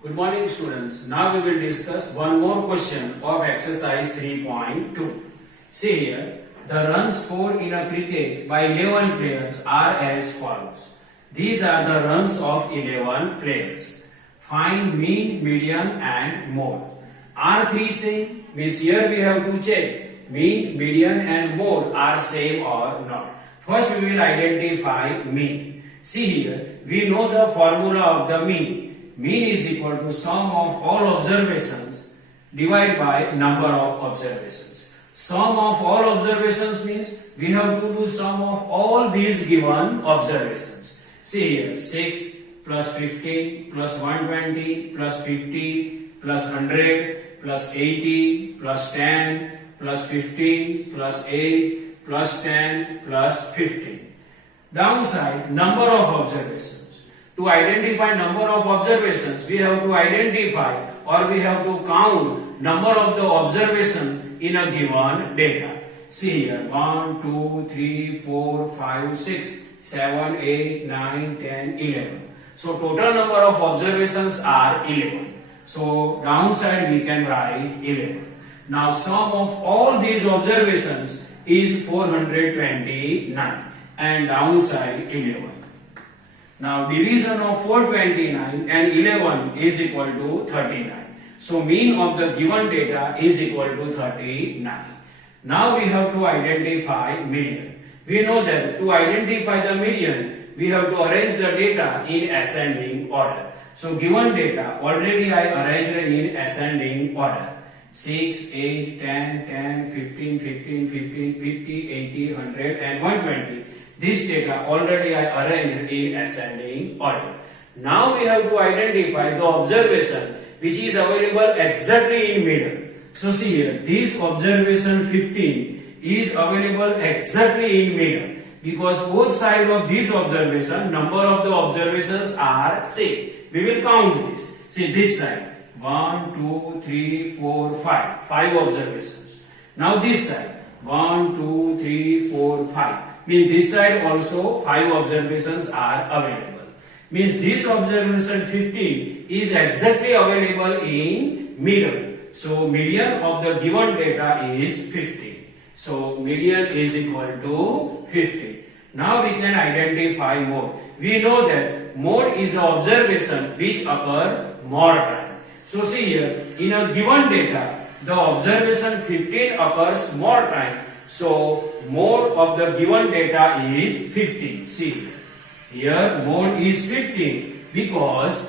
Good morning students. Now we will discuss one more question of exercise 3.2. See here, the runs scored in a cricket by 11 players are as follows. These are the runs of 11 players. Find mean, median and mode. R3 saying means here we have to check mean, median and mode are same or not. First we will identify mean. See here, we know the formula of the mean. Mean is equal to sum of all observations divided by number of observations. Sum of all observations means we have to do sum of all these given observations. See here, 6 plus 15 plus 120 plus 50 plus 100 plus 80 plus 10 plus 15 plus 8 plus 10 plus 15. Downside, number of observations. To identify number of observations, we have to identify or we have to count number of the observations in a given data. See here, 1, 2, 3, 4, 5, 6, 7, 8, 9, 10, 11. So total number of observations are 11. So downside we can write 11. Now sum of all these observations is 429 and downside 11. Now division of 429 and 11 is equal to 39. So mean of the given data is equal to 39. Now we have to identify median. We know that to identify the median, we have to arrange the data in ascending order. So given data already I arranged in ascending order. 6, 8, 10, 10, 15, 15, 15, 50, 80, 100 and 120. This data already I arranged in ascending order. Now we have to identify the observation which is available exactly in middle. So see here, this observation 15 is available exactly in middle because both sides of this observation, number of the observations are same. We will count this. See this side, 1, 2, 3, 4, 5. 5 observations. Now this side, 1, 2, 3, 4, 5. Means this side also 5 observations are available. Means this observation 15 is exactly available in middle. So median of the given data is 15. So median is equal to 15. Now we can identify mode. We know that mode is an observation which occur more time. So see here, in a given data, the observation 15 occurs more time. So mode of the given data is 15. See here mode is 15 because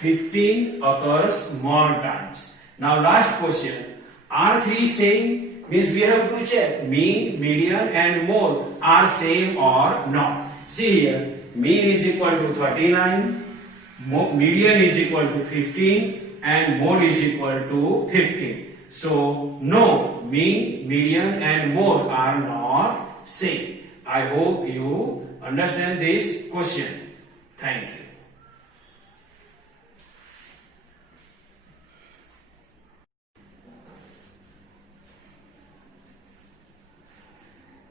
15 occurs more times. Now last question. R3 saying means we have to check mean, median and mode are same or not. See here, mean is equal to 39, median is equal to 15 and mode is equal to 15. So no, mean, median and mode are not same. I hope you understand this question. Thank you.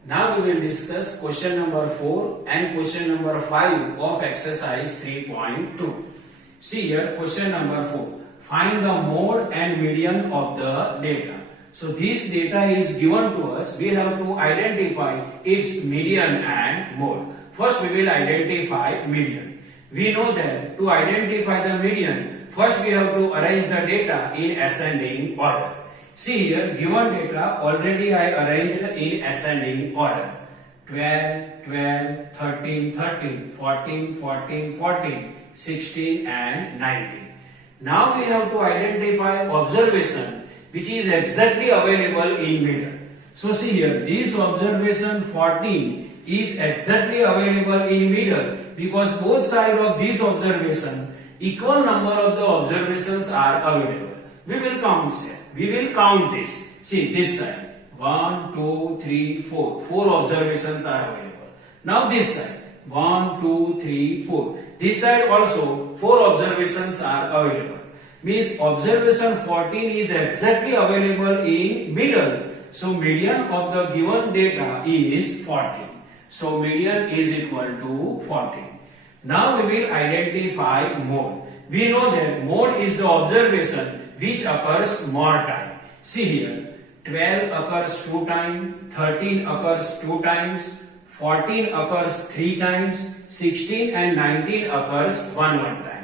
Now we will discuss question number 4 and question number 5 of exercise 3.2. See here, question number 4. Find the mode and median of the data. So this data is given to us. We have to identify its median and mode. First we will identify median. We know that to identify the median, first we have to arrange the data in ascending order. See here, given data already I arranged in ascending order. 12, 12, 13, 13, 14, 14, 14, 16 and 19. Now we have to identify observation which is exactly available in middle. So see here, this observation 14 is exactly available in middle because both sides of this observation equal number of the observations are available. We will count here. We will count this. See this side, 1, 2, 3, 4. 4 observations are available. Now this side, 1, 2, 3, 4. This side also 4 observations are available. Means observation 14 is exactly available in middle. So median of the given data is 14. So median is equal to 14. Now we will identify mode. We know that mode is the observation which occurs more time. See here, 12 occurs 2 times, 13 occurs 2 times, 14 occurs 3 times, 16 and 19 occurs one time.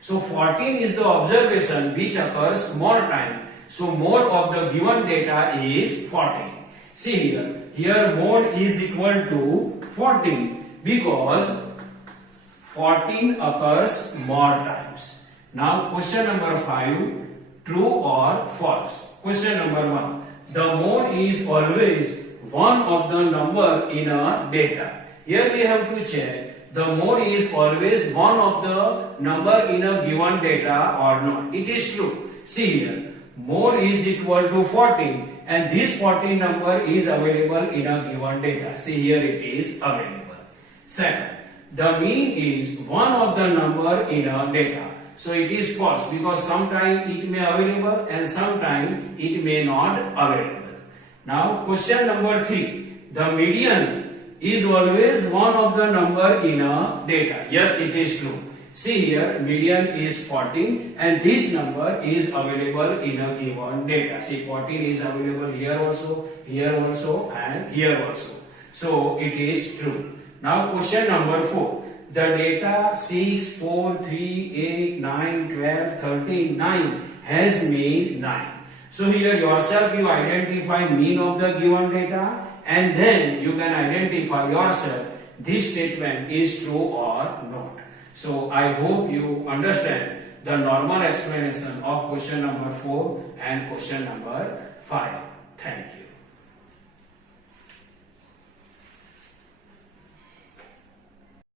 So 14 is the observation which occurs more time. So mode of the given data is 14. See here mode is equal to 14 because 14 occurs more times. Now question number 5, true or false? Question number 1, the mode is always one of the number in a data. Here we have to check the mode is always one of the number in a given data or not. It is true. See here, mode is equal to 14 and this 14 number is available in a given data. See here it is available. Second, the mean is one of the number in a data. So it is false because sometime it may available and sometime it may not available. Now question number 3, the median is always one of the number in a data. Yes, it is true. See here, median is 14 and this number is available in a given data. See, 14 is available here also and here also. So it is true. Now question number 4. The data 6, 4, 3, 8, 9, 12, 13, 9 has mean 9. So here yourself you identify mean of the given data and then you can identify yourself this statement is true or not. So I hope you understand the normal explanation of question number 4 and question number 5. Thank you.